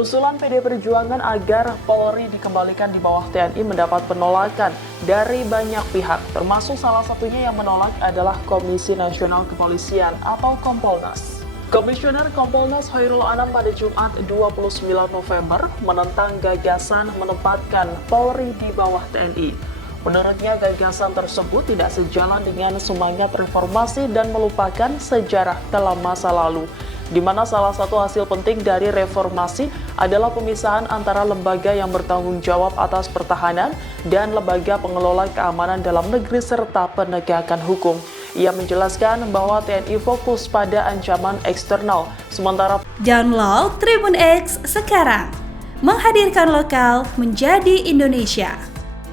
Usulan PD Perjuangan agar Polri dikembalikan di bawah TNI mendapat penolakan dari banyak pihak, termasuk salah satunya yang menolak adalah Komisi Nasional Kepolisian atau Kompolnas. Komisioner Kompolnas Khairul Anam pada Jumat 29 November menentang gagasan menempatkan Polri di bawah TNI. Menurutnya gagasan tersebut tidak sejalan dengan semangat reformasi dan melupakan sejarah dalam masa lalu, di mana salah satu hasil penting dari reformasi adalah pemisahan antara lembaga yang bertanggung jawab atas pertahanan dan lembaga pengelola keamanan dalam negeri serta penegakan hukum. Ia menjelaskan bahwa TNI fokus pada ancaman eksternal, sementara Download Tribun X sekarang, menghadirkan lokal menjadi Indonesia.